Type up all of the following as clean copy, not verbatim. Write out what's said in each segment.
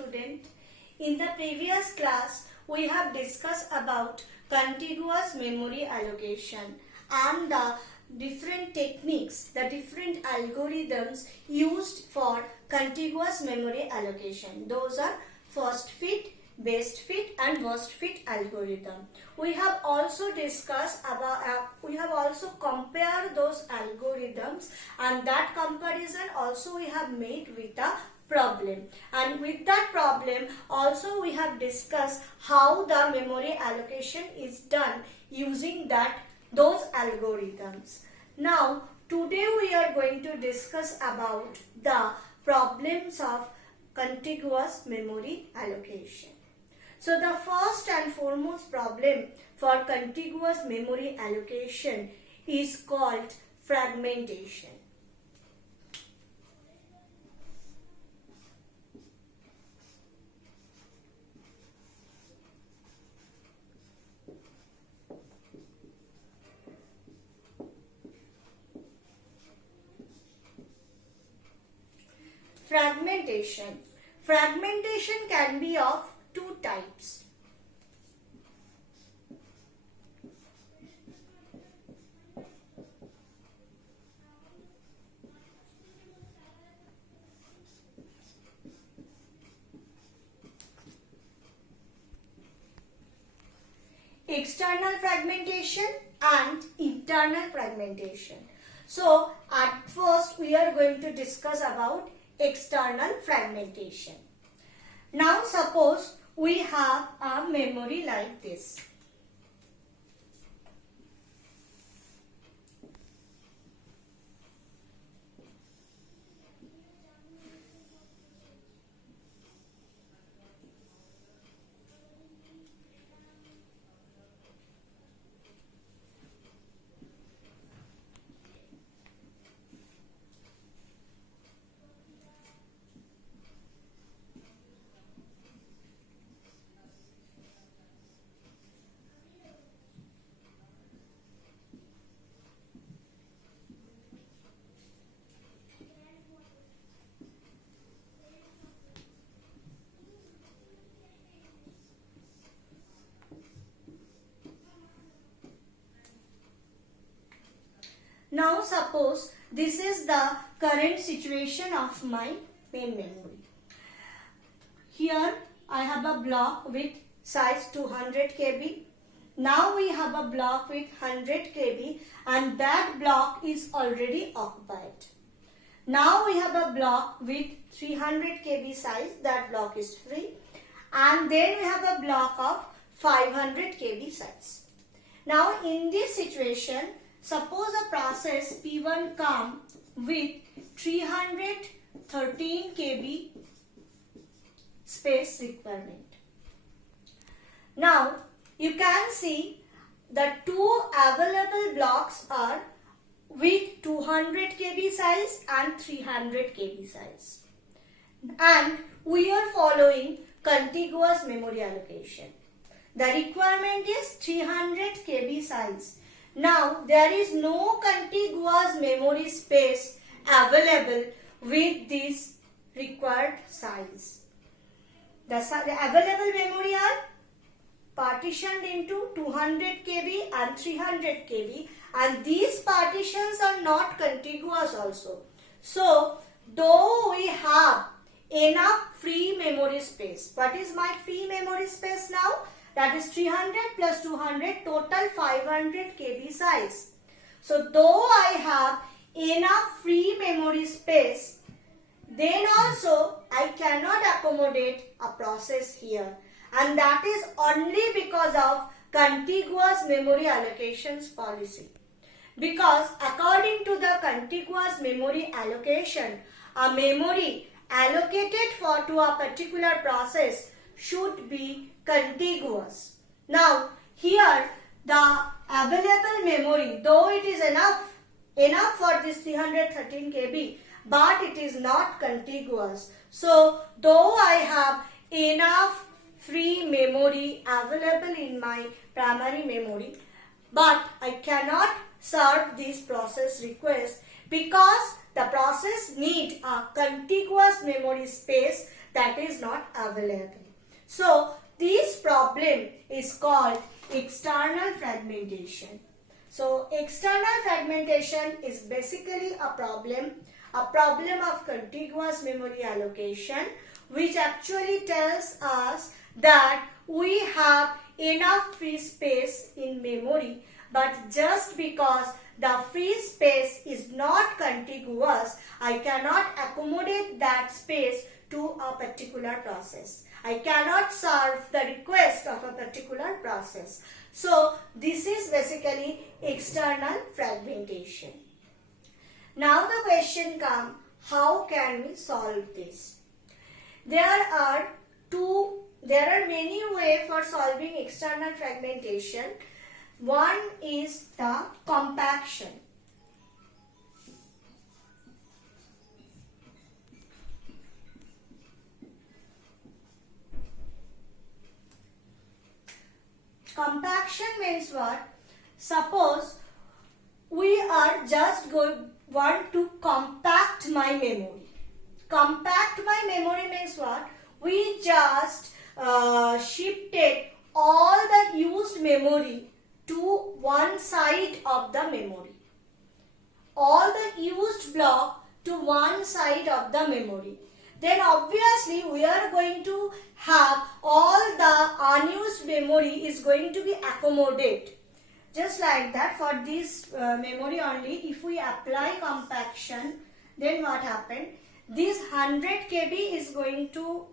student. In the previous class, we have discussed about contiguous memory allocation and the different techniques, the different algorithms used for contiguous memory allocation. Those are first fit, best fit and worst fit algorithm. We have also discussed about, we have also compared those algorithms, and that comparison also we have made with a problem, and with that problem also we have discussed how the memory allocation is done using those algorithms. Now today we are going to discuss about the problems of contiguous memory allocation. So the first and foremost problem for contiguous memory allocation is called fragmentation. Fragmentation. Fragmentation can be of two types. External fragmentation and internal fragmentation. So at first we are going to discuss about external fragmentation. Now suppose we have a memory like this. Now suppose this is the current situation of my main memory. Here I have a block with size 200 KB. Now we have a block with 100 KB and that block is already occupied. Now we have a block with 300 KB size, that block is free, and then we have a block of 500 KB size. Now in this situation, suppose a process P1 come with 313 KB space requirement. Now you can see the two available blocks are with 200 KB size and 300 KB size, and we are following contiguous memory allocation. The requirement is 300 KB size. Now there is no contiguous memory space available with this required size. The available memory are partitioned into 200 KB and 300 KB, and these partitions are not contiguous also. So though we have enough free memory space, what is my free memory space now? That is 300 plus 200, total 500 KB size. So though I have enough free memory space, then also I cannot accommodate a process here, and that is only because of contiguous memory allocations policy. Because according to the contiguous memory allocation, a memory allocated to a particular process should be contiguous. Now here the available memory, though it is enough for this 313 KB, but it is not contiguous. So though I have enough free memory available in my primary memory, but I cannot serve this process request because the process need a contiguous memory space that is not available. So this problem is called external fragmentation. So external fragmentation is basically a problem of contiguous memory allocation, which actually tells us that we have enough free space in memory, but just because the free space is not contiguous, I cannot accommodate that space to a particular process. I cannot serve the request of a particular process. So this is basically external fragmentation. Now the question comes, how can we solve this? There are many ways for solving external fragmentation. One is the compaction. Compaction means what? Suppose we are just want to compact my memory. Compact my memory means what? We just shifted all the used memory to one side of the memory. All the used block to one side of the memory. Then obviously we are going to have all the unused memory is going to be accommodated. Just like that, for this memory only, if we apply compaction, then what happened? This 100 KB is going to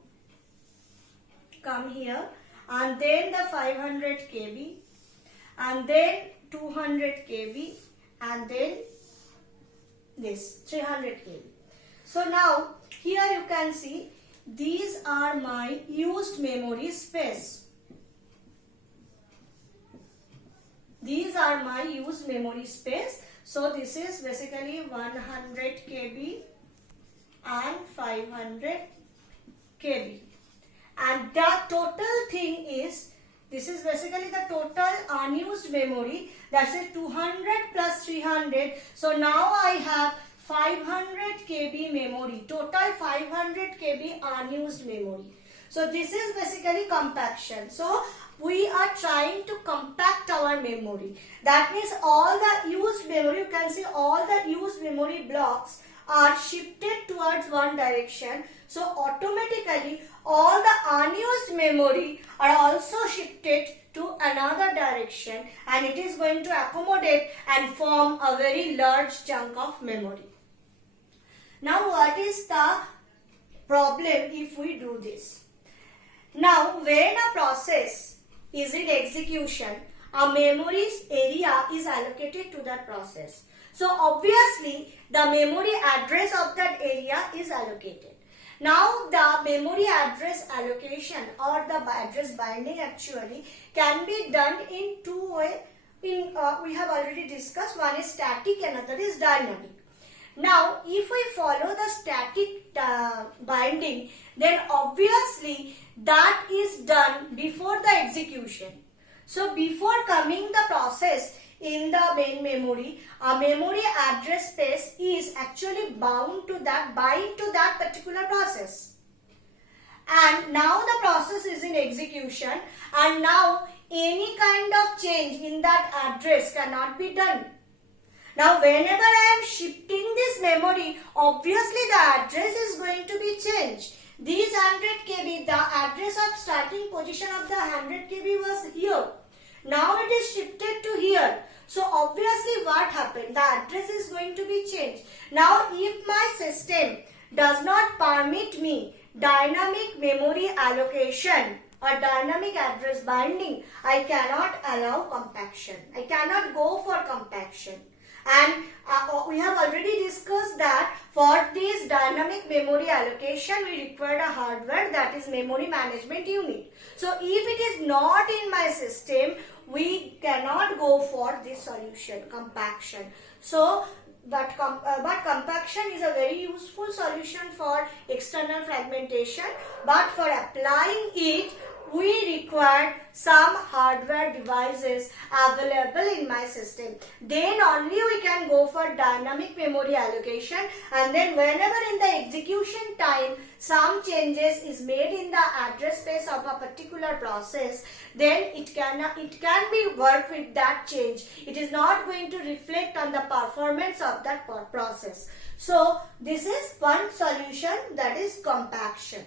come here, and then the 500 KB, and then 200 KB, and then this 300 KB. So now here you can see these are my used memory space. These are my used memory space. So this is basically 100 KB and 500 KB. And the total thing is, this is basically the total unused memory. That's it, 200 plus 300. So now I have 500 KB memory, total 500 KB unused memory. So this is basically compaction. So we are trying to compact our memory. That means all the used memory, you can see all the used memory blocks are shifted towards one direction. So automatically all the unused memory are also shifted to another direction, and it is going to accommodate and form a very large chunk of memory. Now what is the problem if we do this? Now when a process is in execution, a memory's area is allocated to that process. So obviously the memory address of that area is allocated. Now the memory address allocation or the address binding actually can be done in two ways. We have already discussed, one is static, another is dynamic. Now if we follow the static binding, then obviously that is done before the execution. So before coming the process in the main memory, a memory address space is actually bind to that particular process. And now the process is in execution, and now any kind of change in that address cannot be done. Now whenever I am shifting this memory, obviously the address is going to be changed. This 100 KB, the address of starting position of the 100 KB was here. Now it is shifted to here. So obviously what happened? The address is going to be changed. Now if my system does not permit me dynamic memory allocation or dynamic address binding, I cannot allow compaction. I cannot go for compaction. And we have already discussed that for this dynamic memory allocation, we require a hardware, that is memory management unit. So if it is not in my system, we cannot go for this solution, compaction. So but compaction is a very useful solution for external fragmentation. But for applying it we require some hardware devices available in my system. Then only we can go for dynamic memory allocation, and then whenever in the execution time some changes is made in the address space of a particular process, then it can be worked with that change. It is not going to reflect on the performance of that process. So this is one solution, that is compaction.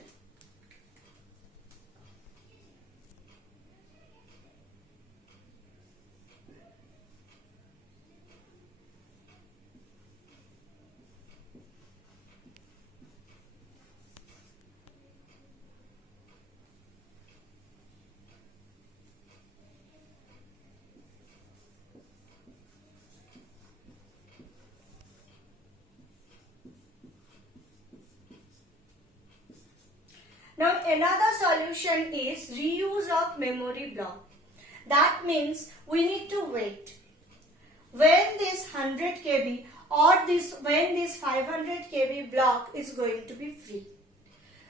Now another solution is reuse of memory block. That means we need to wait. When this 100 KB or when this 500 KB block is going to be free.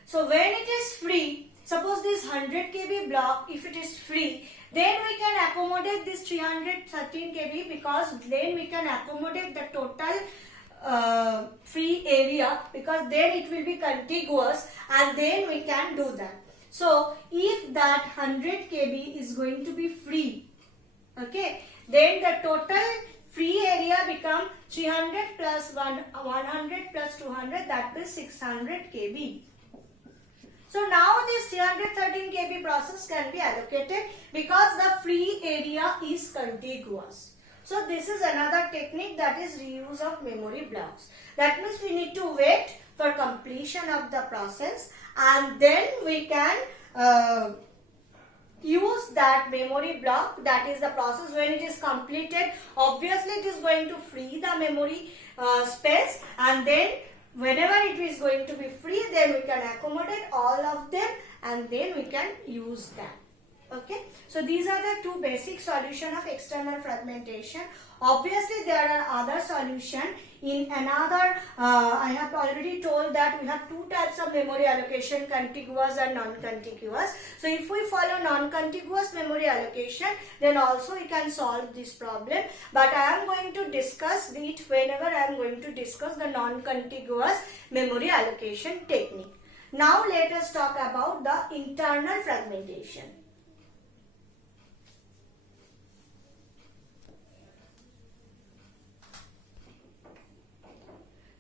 So when it is free, suppose this 100 KB block, if it is free, then we can accommodate this 313 KB, because then we can accommodate the total free area, because then it will be contiguous, and then we can do that. So if that 100 KB is going to be free, okay, then the total free area become 300 plus 100 plus 200, that is 600 KB. So now this 313 KB process can be allocated because the free area is contiguous. So this is another technique, that is reuse of memory blocks. That means we need to wait for completion of the process, and then we can use that memory block. That is the process when it is completed. Obviously it is going to free the memory space, and then whenever it is going to be free, then we can accommodate all of them, and then we can use that. Okay, so these are the two basic solutions of external fragmentation. Obviously there are other solutions. In another, I have already told that we have two types of memory allocation, contiguous and non-contiguous. So if we follow non-contiguous memory allocation, then also we can solve this problem. But I am going to discuss it whenever I am going to discuss the non-contiguous memory allocation technique. Now let us talk about the internal fragmentation.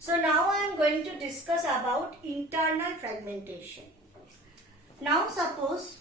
So now I am going to discuss about internal fragmentation. Now suppose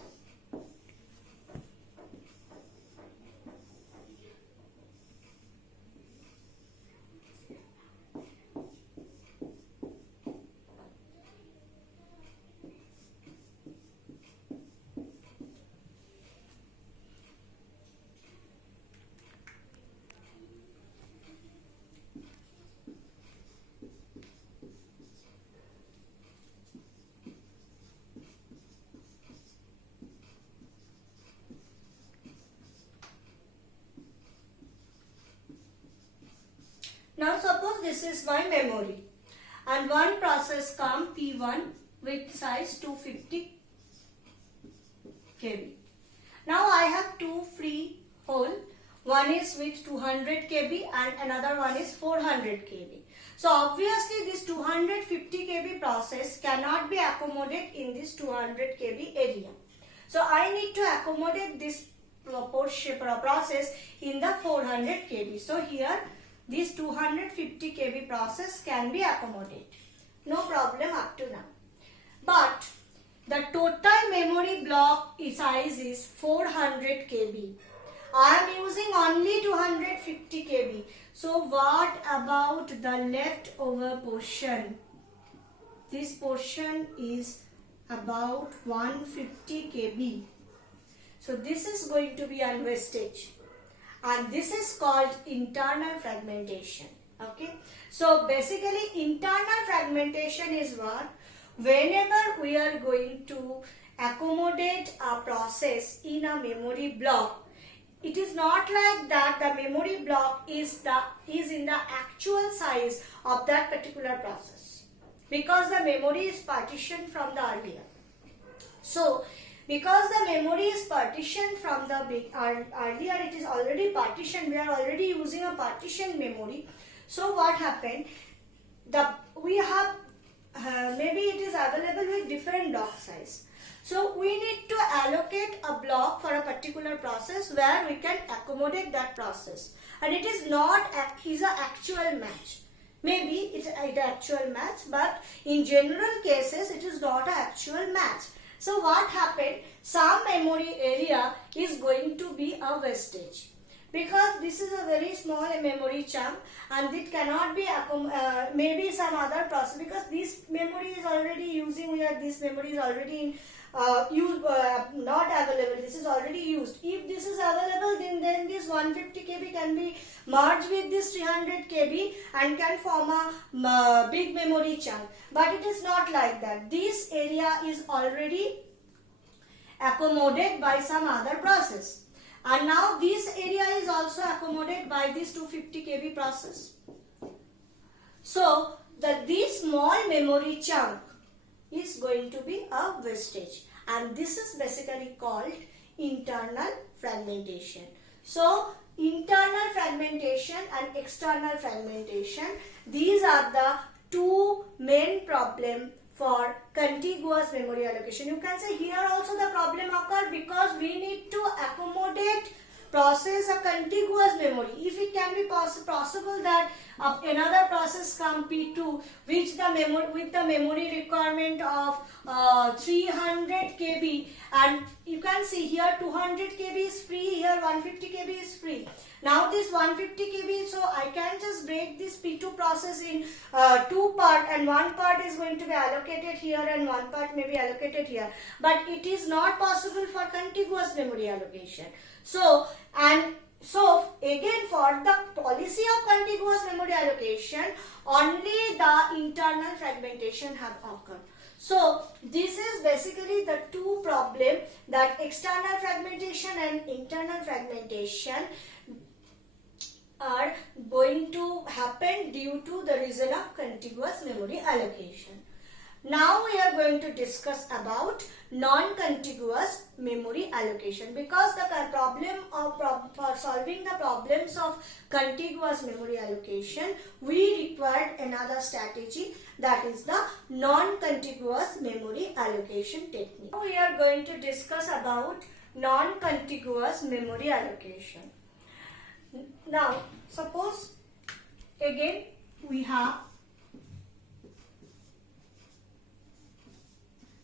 this is my memory, and one process come P1 with size 250 KB. Now I have two free hole. One is with 200 KB and another one is 400 KB. So obviously this 250 KB process cannot be accommodated in this 200 KB area. So I need to accommodate this process in the 400 KB. So here this 250 KB process can be accommodated. No problem up to now. But the total memory block size is 400 KB. I am using only 250 KB. So what about the leftover portion? This portion is about 150 KB. So this is going to be unwastage. And this is called internal fragmentation. Okay. So basically internal fragmentation is what? Whenever we are going to accommodate a process in a memory block, it is not like that the memory block is in the actual size of that particular process, because the memory is partitioned from the earlier. So because the memory is partitioned from the earlier it is already partitioned, we are already using a partitioned memory. So what happened, we have maybe it is available with different block size. So we need to allocate a block for a particular process where we can accommodate that process, and it is not is an actual match. Maybe it's an actual match, but in general cases it is not an actual match. So what happened, some memory area is going to be a wastage, because this is a very small memory chunk and it cannot be maybe some other process, because this memory is already using, this memory is already in not available, this is already used. If this is available, then this 150 KB can be merged with this 300 KB and can form a big memory chunk. But it is not like that. This area is already accommodated by some other process, and now this area is also accommodated by this 250 KB process. So this small memory chunk is going to be a wastage, and this is basically called internal fragmentation. So internal fragmentation and external fragmentation, these are the two main problems for contiguous memory allocation. You can say here also the problem occur because we need to accommodate process a contiguous memory. If it can be possible that another process come P2 which with the memory requirement of 300 KB, and you can see here 200 KB is free, here 150 KB is free. Now this 150 KB, so I can just break this P2 process in two parts, and one part is going to be allocated here and one part may be allocated here. But it is not possible for contiguous memory allocation. So again, for the policy of contiguous memory allocation, only the internal fragmentation have occurred. So this is basically the two problems, that external fragmentation and internal fragmentation are going to happen due to the reason of contiguous memory allocation. Now we are going to discuss about non-contiguous memory allocation, because the problem of for solving the problems of contiguous memory allocation, we required another strategy, that is the non-contiguous memory allocation technique. Now we are going to discuss about non-contiguous memory allocation. Now suppose again we have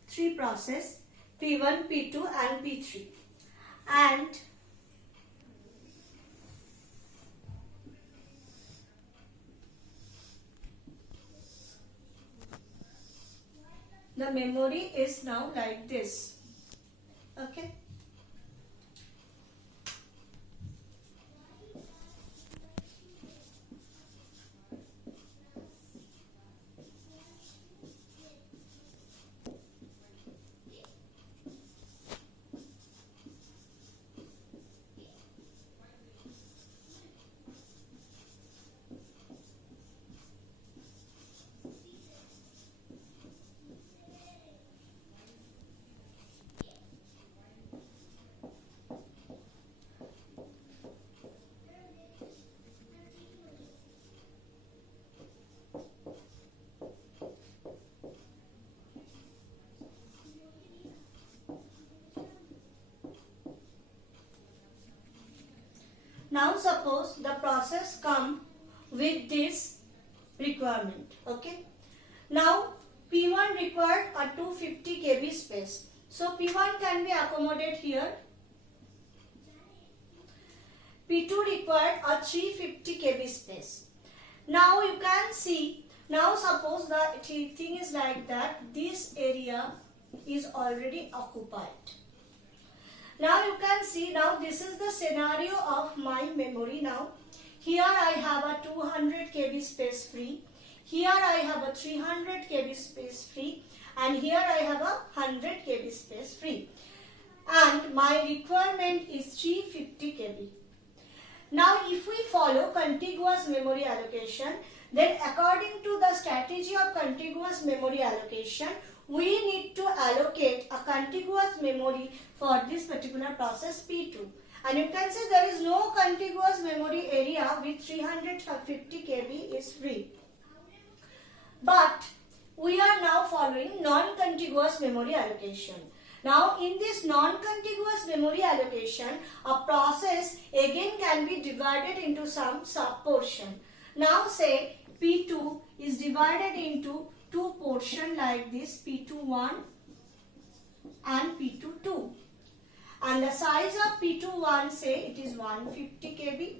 three process P1, P2 and P3, and the memory is now like this. Okay. Now suppose the process come with this requirement. Okay. Now P1 required a 250 KB space. So P1 can be accommodated here. P2 required a 350 KB space. Now you can see, now suppose the thing is like that, this area is already occupied. Now you can see, now this is the scenario of my memory. Now here I have a 200 KB space free, here I have a 300 KB space free, and here I have a 100 KB space free, and my requirement is 350 KB. Now if we follow contiguous memory allocation, then according to the strategy of contiguous memory allocation, we need to allocate a contiguous memory for this particular process P2. And you can say there is no contiguous memory area with 350 KB is free. But we are now following non-contiguous memory allocation. Now in this non-contiguous memory allocation, a process again can be divided into some sub-portion. Now say P2 is divided into two portions like this, P21 and P22. And the size of P21, say it is 150 KB.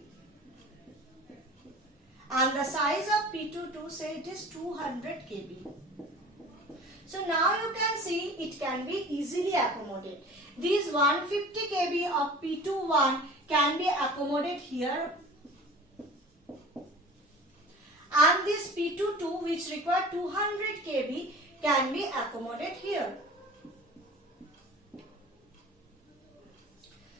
And the size of P22, say it is 200 KB. So now you can see it can be easily accommodated. These 150 KB of P21 can be accommodated here. And this P22 which require 200 KB can be accommodated here.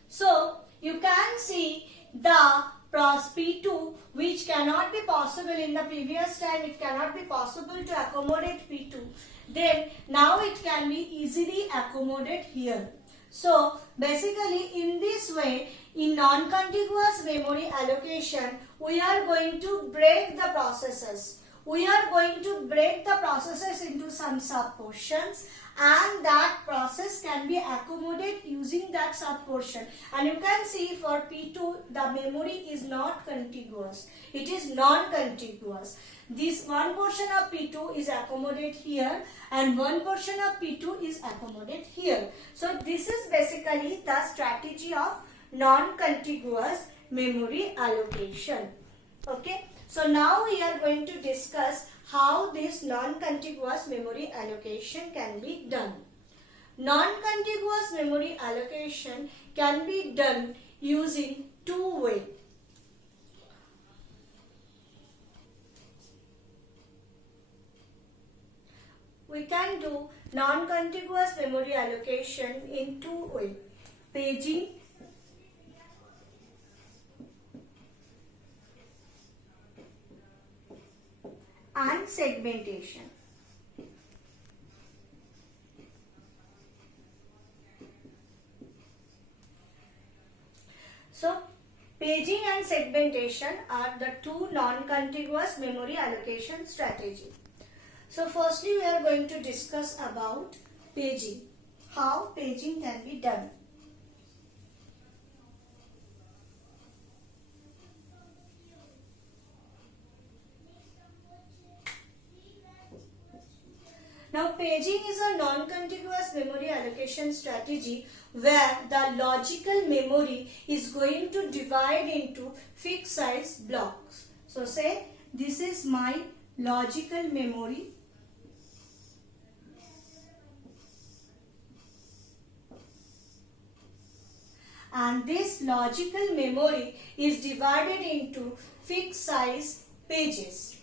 So you can see the P2 which cannot be possible in the previous time, it cannot be possible to accommodate P2. Then now it can be easily accommodated here. So basically in this way, in non-contiguous memory allocation, we are going to break the processes. We are going to break the processes into some sub-portions, and that process can be accommodated using that sub-portion. And you can see for P2, the memory is not contiguous. It is non-contiguous. This one portion of P2 is accommodated here and one portion of P2 is accommodated here. So this is basically the strategy of non-contiguous memory allocation. Okay. So now we are going to discuss how this non-contiguous memory allocation can be done. Non-contiguous memory allocation can be done using two ways. We can do non-contiguous memory allocation in two ways: paging and segmentation. So paging and segmentation are the two non-contiguous memory allocation strategies. So firstly we are going to discuss about paging, how paging can be done. Now paging is a non-contiguous memory allocation strategy where the logical memory is going to divide into fixed size blocks. So say this is my logical memory. And this logical memory is divided into fixed size pages.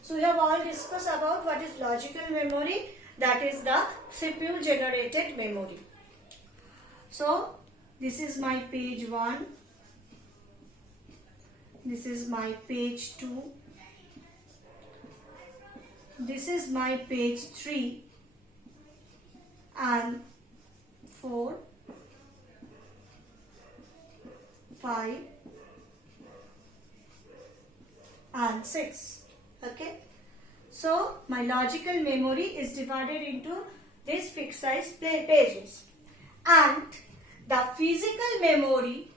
So we have all discussed about what is logical memory, that is the CPU generated memory. So this is my page 1, this is my page 2, this is my page 3 and 4, 5 and 6. Okay. So my logical memory is divided into these fixed size pages, and the physical memory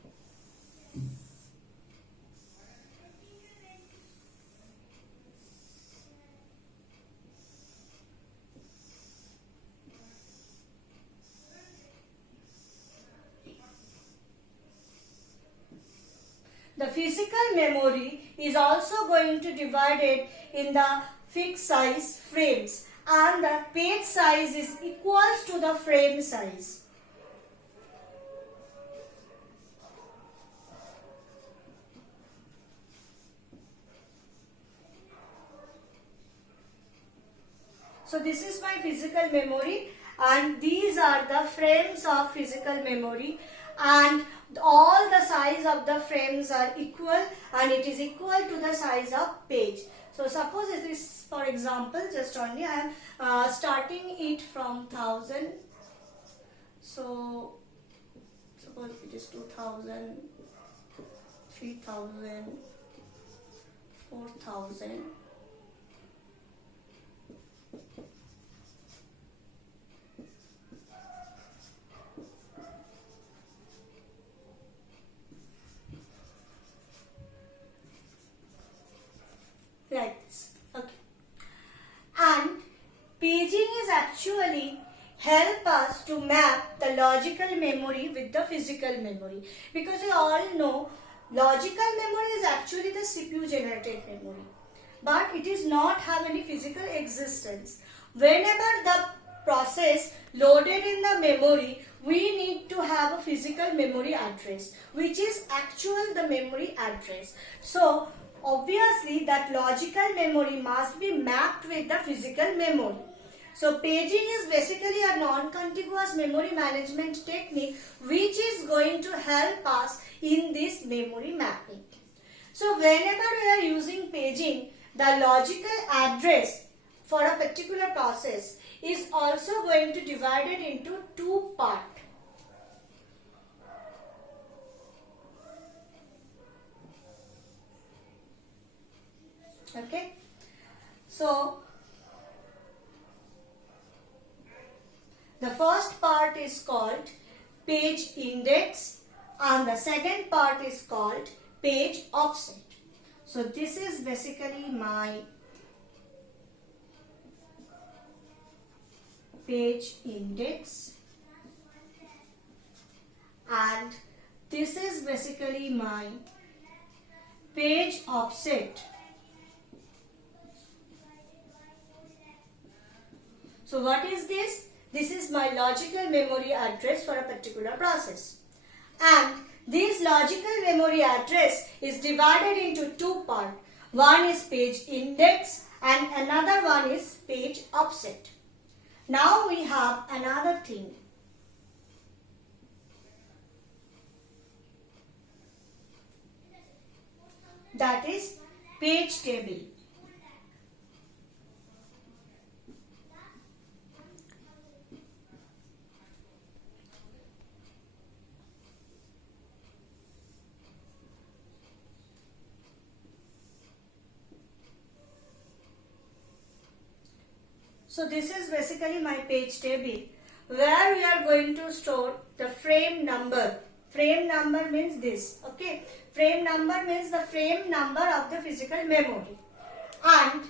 is also going to divide it in the fixed size frames, and the page size is equals to the frame size. So this is my physical memory, and these are the frames of physical memory, and all the size of the frames are equal and it is equal to the size of page. So suppose it is, for example, just only I am starting it from 1000. So suppose it is 2000, 3000, 4000. Like this. Okay. And paging is actually help us to map the logical memory with the physical memory, because you all know logical memory is actually the CPU generated memory, but it is not have any physical existence. Whenever the process loaded in the memory, we need to have a physical memory address, which is actual the memory address. So obviously that logical memory must be mapped with the physical memory. So paging is basically a non-contiguous memory management technique which is going to help us in this memory mapping. So whenever we are using paging, the logical address for a particular process is also going to divide it into two parts. Okay. So the first part is called page index and the second part is called page offset. So this is basically my page index and this is basically my page offset. So what is this? This is my logical memory address for a particular process. And this logical memory address is divided into two parts. One is page index and another one is page offset. Now we have another thing. That is page table. So this is basically my page table where we are going to store the frame number. Frame number means this. Okay. Frame number means the frame number of the physical memory. And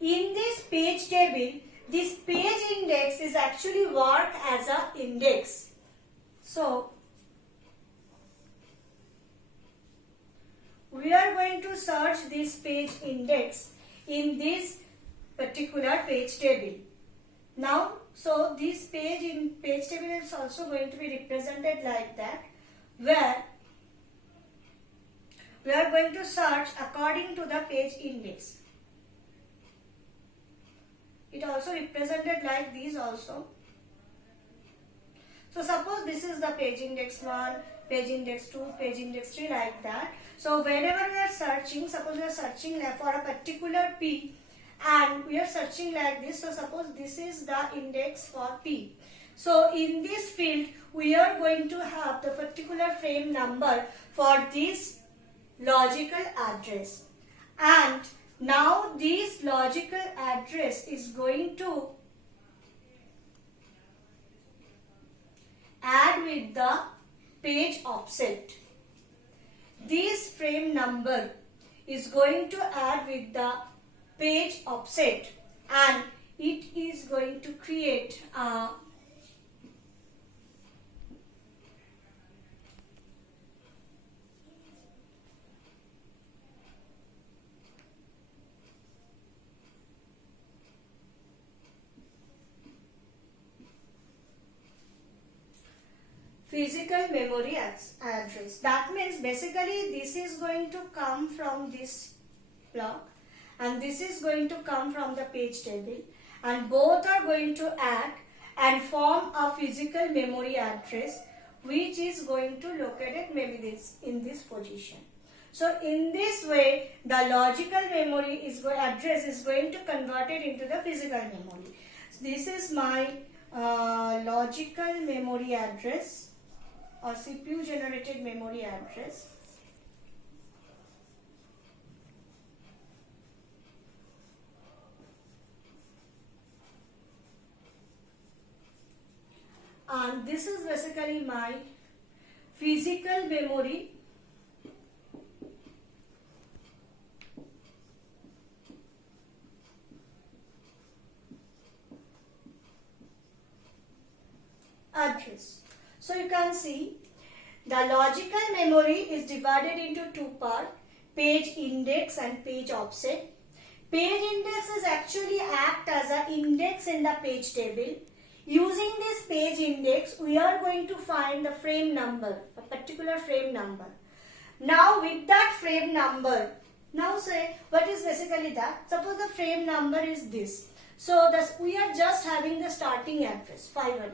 in this page table, this page index is actually work as an index. So we are going to search this page index in this particular page table. Now, so this page in page table is also going to be represented like that, where we are going to search according to the page index. It also represented like these also. So suppose this is the page index 1, page index 2, page index 3 like that. So whenever we are searching, suppose we are searching for a particular P and we are searching like this. So suppose this is the index for P. So in this field we are going to have the particular frame number for this logical address. And now this logical address is going to add with the page offset. This frame number is going to add with the page offset and it is going to create a physical memory address. That means basically this is going to come from this block and this is going to come from the page table, and both are going to add and form a physical memory address which is going to locate maybe this in this position. So in this way, the logical memory address is going to convert it into the physical memory. So this is my logical memory address or CPU generated memory address. And this is basically my physical memory address. So you can see the logical memory is divided into two parts, page index and page offset. Page index is actually act as an index in the page table. Using this page index, we are going to find the frame number, a particular frame number. Now with that frame number, now say what is basically that? Suppose the frame number is this. So we are just having the starting address 500.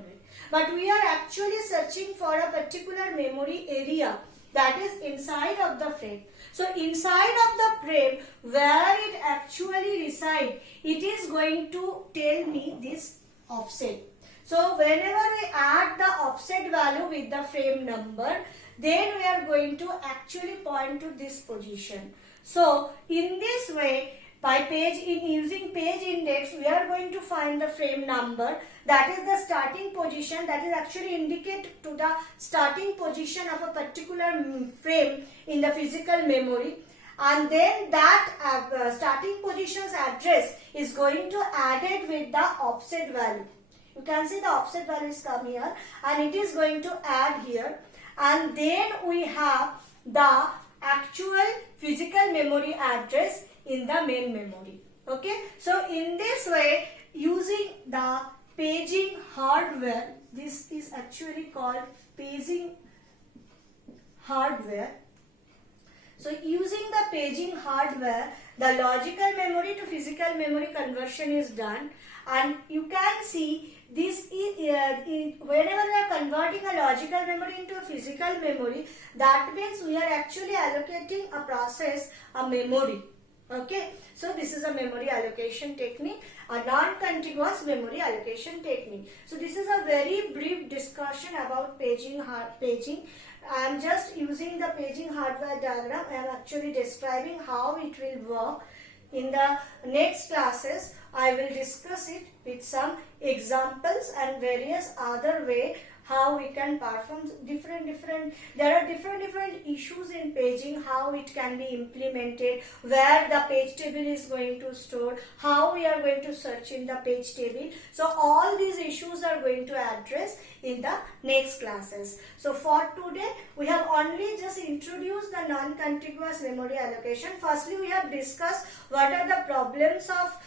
But we are actually searching for a particular memory area that is inside of the frame. So inside of the frame where it actually resides, it is going to tell me this offset. So whenever we add the offset value with the frame number, then we are going to actually point to this position. So in this way, by using page index, we are going to find the frame number, that is the starting position, that is actually indicate to the starting position of a particular frame in the physical memory, and then that starting position's address is going to add it with the offset value. You can see the offset values come here and it is going to add here, and then we have the actual physical memory address in the main memory. Okay, so in this way, using the paging hardware, this is actually called paging hardware. So using the paging hardware, the logical memory to physical memory conversion is done, and you can see this is whenever we are converting a logical memory into a physical memory, that means we are actually allocating a process a memory. Okay, so this is a memory allocation technique, a non-contiguous memory allocation technique. So this is a very brief discussion about paging. I am just using the paging hardware diagram. I am actually describing how it will work. In the next classes, I will discuss it with some examples and various other way how we can perform there are different issues in paging, how it can be implemented, where the page table is going to store, how we are going to search in the page table. So all these issues are going to address in the next classes. So for today, we have only just introduced the non-contiguous memory allocation. Firstly, we have discussed what are the problems of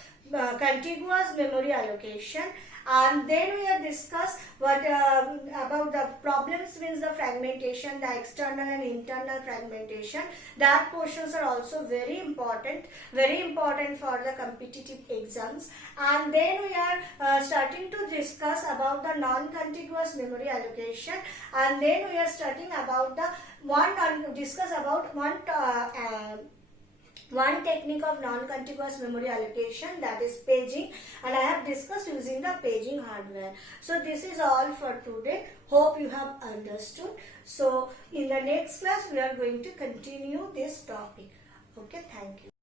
contiguous memory allocation, and then we have discussed what about the problems, means the fragmentation, the external and internal fragmentation. That portions are also very important for the competitive exams. And then we are starting to discuss about the non-contiguous memory allocation, and then we are starting about the one technique of non-contiguous memory allocation, that is paging, and I have discussed using the paging hardware. So this is all for today. Hope you have understood. So in the next class we are going to continue this topic. Okay, thank you.